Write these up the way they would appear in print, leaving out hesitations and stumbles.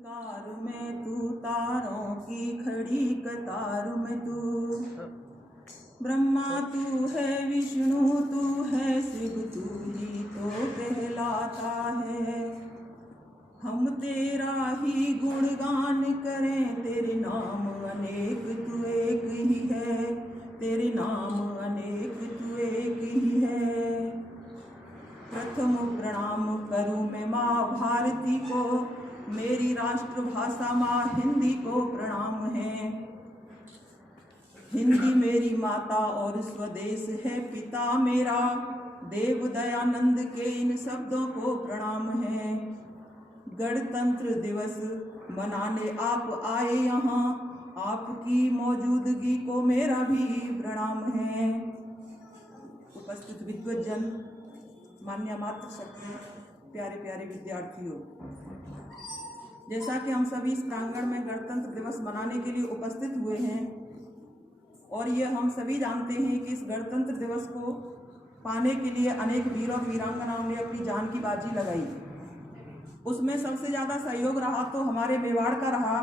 Car में तू, तारों की खड़ी कतार में तू। ब्रह्मा तू है, विष्णु तू है, शिव तू ही तो कहलाता है। हम तेरा ही गुणगान करें, तेरे नाम अनेक तू एक ही है, तेरे नाम अनेक तू एक ही है। प्रथम प्रणाम करूं मैं माँ भारती को, मेरी राष्ट्रभाषा माँ हिंदी को प्रणाम है। हिंदी मेरी माता और स्वदेश है पिता मेरा, देव दयानंद के इन शब्दों को प्रणाम है। गणतंत्र दिवस मनाने आप आए यहाँ, आपकी मौजूदगी को मेरा भी प्रणाम है। उपस्थित विद्वज्जन, मान्य मातृशक्ति, प्यारे प्यारे विद्यार्थियों, जैसा कि हम सभी इस प्रांगण में गणतंत्र दिवस मनाने के लिए उपस्थित हुए हैं और ये हम सभी जानते हैं कि इस गणतंत्र दिवस को पाने के लिए अनेक वीर और वीरांगनाओं ने अपनी जान की बाजी लगाई। उसमें सबसे ज़्यादा सहयोग रहा तो हमारे मेवाड़ का रहा।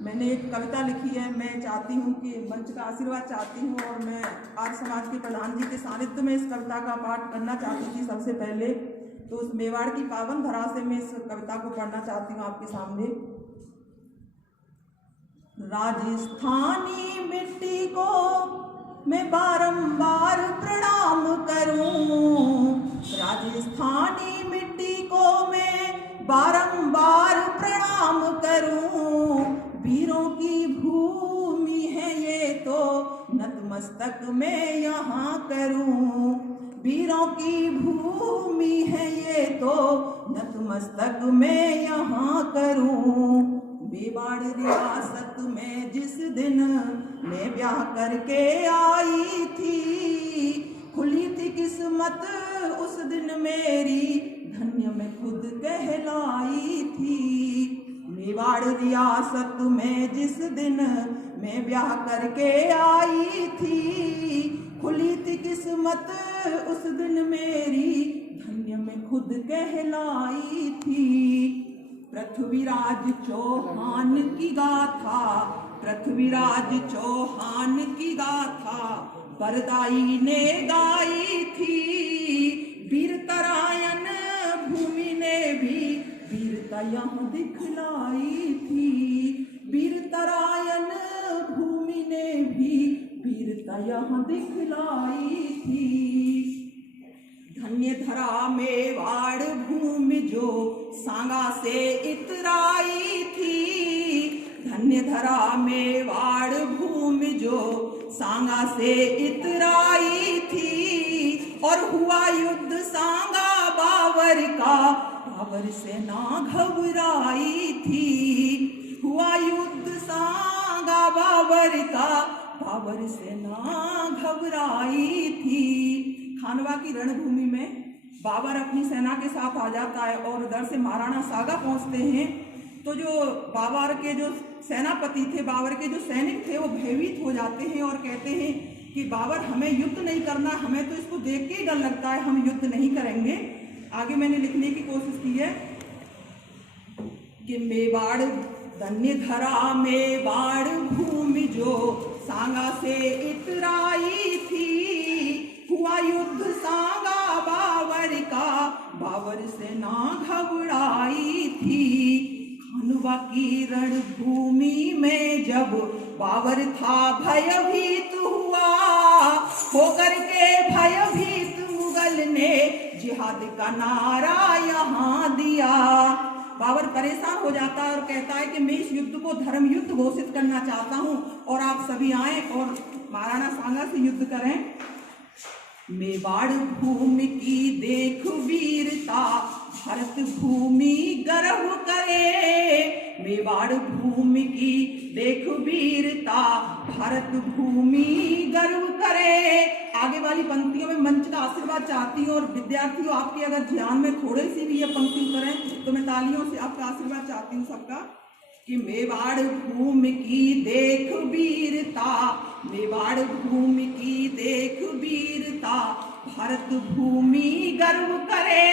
मैंने एक कविता लिखी है, मैं चाहती हूँ कि मंच का आशीर्वाद चाहती हूँ और मैं आर्य समाज के प्रधान जी के सानिध्य में इस कविता का पाठ करना चाहती थी। सबसे पहले तो उस मेवाड़ की पावन धरा से मैं इस कविता को पढ़ना चाहती हूँ आपके सामने। राजस्थानी मिट्टी को मैं बारंबार प्रणाम करूं, राजस्थानी मिट्टी को मैं बारंबार प्रणाम करूं। वीरों की भूमि है ये तो नतमस्तक मैं यहाँ करूं, वीरों की भूमि है ये तो नतमस्तक मैं यहाँ करूं। मेवाड़ रियासत में जिस दिन मैं ब्याह करके आई थी, खुली थी किस्मत उस दिन मेरी, धन्य मैं खुद कहलाई थी। मेवाड़ रियासत में जिस दिन मैं ब्याह करके आई थी, खुली थी किस्मत उस दिन मेरी, धन्य मैं खुद कहलाई थी। पृथ्वीराज चौहान की गाथा, पृथ्वीराज चौहान की गाथा बरदाई ने गाई थी। वीरतरायन भूमि ने भी वीरता यहाँ दिखलाई थी, वीरतरायन भूमि ने भी वीरता यहाँ दिखलाई थी। धन्य धरा मेवाड़ भूमि जो सांगा से इतराई थी, धन्य धरा मेवाड़ भूमि जो सांगा से इतराई थी। और हुआ युद्ध सांगा बाबर का, बाबर से ना घबराई थी। हुआ युद्ध सांगा बाबर का, बाबर से ना घबराई थी। खानवा की रणभूमि में बाबर अपनी सेना के साथ आ जाता है और उधर से महाराणा सागा पहुंचते हैं। तो जो बाबर के जो सेनापति थे, बाबर के जो सैनिक थे, वो भयभीत हो जाते हैं और कहते हैं कि बाबर हमें युद्ध नहीं करना, हमें तो इसको देख के ही डर लगता है, हम युद्ध नहीं करेंगे। आगे मैंने लिखने की कोशिश की है कि मेवाड़ धन्य धरा मेवाड़ भूमि जो सांगा से इतराई थी। हुआ युद्ध सांगा बाबर का, बाबर से ना घबराई थी। खानवा की रणभूमि में जब बाबर था भयभीत हुआ, होकर के भयभीत मुगल ने जिहाद का नारा यहाँ दिया। बाबर परेशान हो जाता है और कहता है कि मैं इस युद्ध को धर्म युद्ध घोषित करना चाहता हूँ और आप सभी आए और महाराणा सांगा से युद्ध करें। मेवाड़ भूमि की देख वीरता, भारत भूमि गर्व करे। मेवाड़ भूमि की देख वीरता, भारत भूमि गर्व करे। आगे वाली पंक्तियों में मंच का आशीर्वाद चाहती हूँ और विद्यार्थियों आपके अगर ध्यान में थोड़ी सी भी ये पंक्ति करें तो मैं तालियों से आपका आशीर्वाद चाहती हूँ सबका, कि मेवाड़ भूमि की देख वीरता, मेवाड़ भूमि की देख वीरता, भारत भूमि गर्व करे।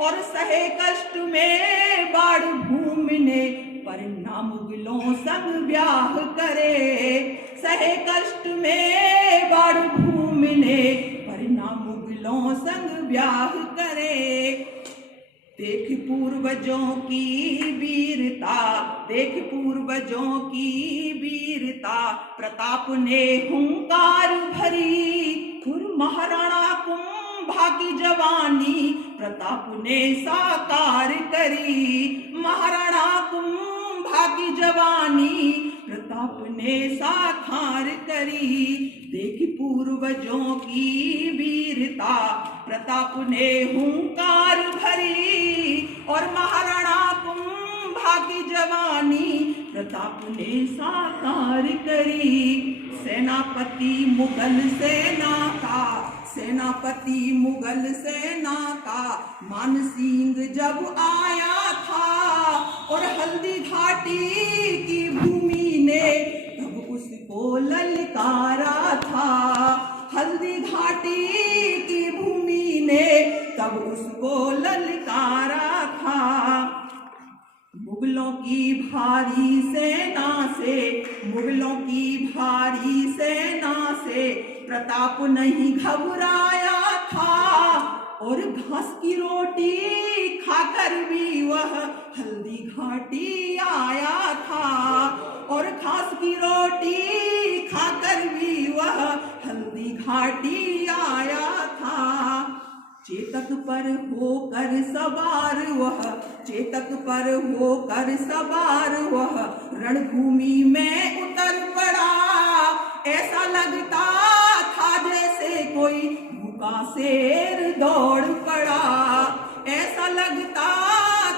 और सहे कष्ट में बाढ़ भूमि पर ना मुगलों संग ब्याह करे। सहे कष्ट में बाढ़ भूमि पर ना मुगलों संग ब्याह करे। देख पूर्वजों की वीरता, देख पूर्वजों की वीरता, प्रताप ने हुंकार भरी। महाराणा कुंभा की जवानी प्रताप ने साकार करी। महाराणा कुंभा की जवानी प्रताप ने साकार करी। देख पूर्वजों की वीरता, प्रताप ने हुंकार भरी। और महाराणा कुंभा की जवानी प्रताप ने साकार करी। सेनापति मुगल सेना का, सेनापति मुगल सेना का मान सिंह जब आया था। और हल्दी घाटी की भूमि ने तब उसको ललकारा था। हल्दी घाटी की भूमि ने तब उसको ललकारा था। मुगलों की भारी सेना से, मुगलों की भारी सेना से प्रताप नहीं घबराया था। और घास की रोटी खाकर भी वह हल्दी घाटी आया था। और घास की रोटी खाकर भी वह हल्दी घाटी आया था। चेतक पर होकर सवार वह, चेतक पर होकर सवार वह रणभूमि में उतर पड़ा। ऐसा लगता था जैसे कोई भूखा शेर दौड़ पड़ा। ऐसा लगता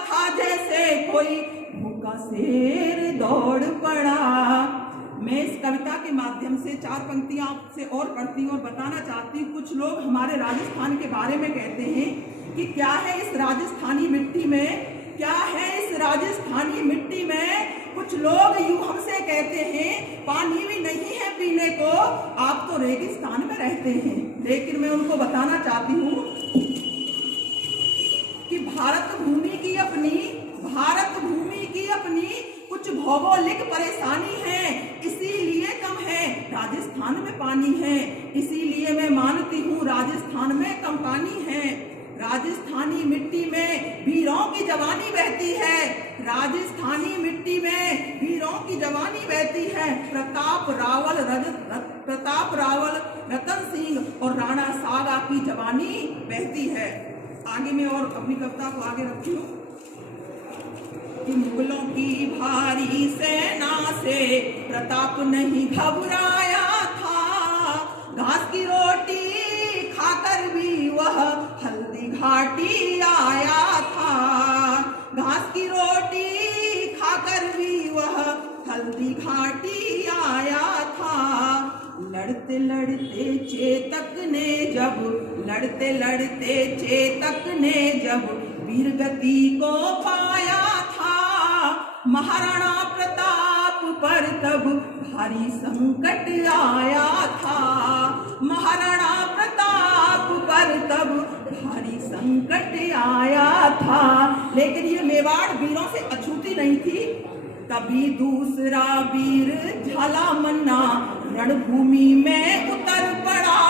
था जैसे कोई भूखा शेर दौड़ पड़ा। मैं इस कविता के माध्यम से 4 पंक्तियां आपसे और पढ़ती हूँ और बताना चाहती हूँ। कुछ लोग हमारे राजस्थान के बारे में कहते हैं कि क्या है इस राजस्थानी मिट्टी में, क्या है इस राजस्थानी मिट्टी में। कुछ लोग यूं हमसे कहते हैं पानी भी नहीं है पीने को, आप तो रेगिस्तान में रहते हैं। लेकिन मैं उनको बताना चाहती हूँ कि भारत भूमि की अपनी कुछ भौगोलिक परेशानी है, इसीलिए कम है राजस्थान में पानी है। इसीलिए मैं मानती हूँ राजस्थान में कम पानी है। राजस्थानी मिट्टी में वीरों की जवानी बहती है। राजस्थानी मिट्टी में वीरों की जवानी बहती है। प्रताप रावल, रतन सिंह और राणा सागा की जवानी बहती है। आगे मैं और अपनी कविता को आगे रखती हूँ कि मुगलों की भारी सेना से प्रताप नहीं घबराया था। घास की रोटी खाकर भी वह हल्दी घाटी आया था। घास की रोटी खाकर भी वह हल्दी घाटी आया था। लड़ते लड़ते चेतक ने जब, लड़ते लड़ते चेतक ने जब वीरगति को पाया था। महाराणा प्रताप पर तब भारी संकट आया था। महाराणा प्रताप पर तब भारी संकट आया था। लेकिन ये मेवाड़ वीरों से अछूती नहीं थी। तभी दूसरा वीर झालामन्ना रणभूमि में उतर पड़ा।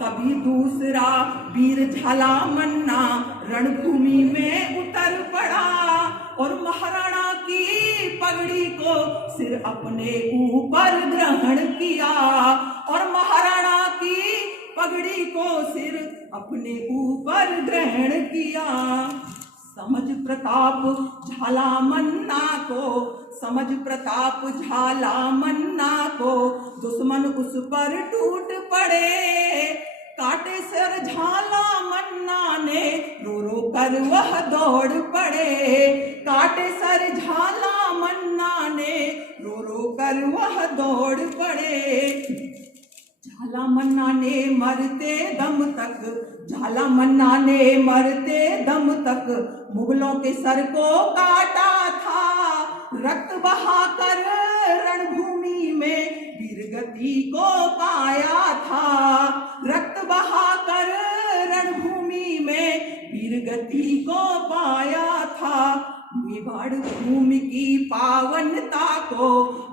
तभी दूसरा वीर झालामन्ना रणभूमि में उतर पड़ा। और महाराणा की पगड़ी को सिर अपने ऊपर ग्रहण किया। और महाराणा की पगड़ी को सिर अपने ऊपर ग्रहण किया। समझ प्रताप झालामन्ना को, समझ प्रताप झालामन्ना को दुश्मन उस पर टूट पड़े। काटे सर झालामन्ना ने रो रो कर वह दौड़ पड़े। काटे सर झालामन्ना ने रो रो कर वह दौड़ पड़े। झालामन्ना ने मरते दम तक, झालामन्ना ने मरते दम तक मुगलों के सर को काटा था। रक्त बहाकर रणभूमि में वीरगति को पाया था। रक्त बहाकर रणभूमि में वीरगति गति को पाया था। मेवाड़ भूमि की पावनता को,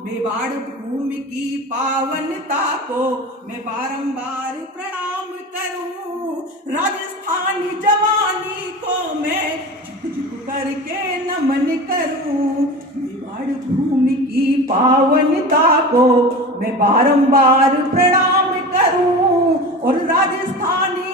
मेवाड़ भूमि की पावनता को मैं बारंबार प्रणाम करूं। राजस्थानी जवानी को मैं झुक झुक करके नमन करूं। मेवाड़ भूमि की पावनता को मैं बारंबार प्रणाम करूं और राजस्थानी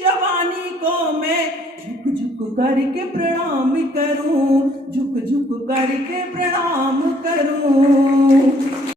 जवानी को मैं झुक झुक करके प्रणाम करूं, झुक झुक करके प्रणाम करूं।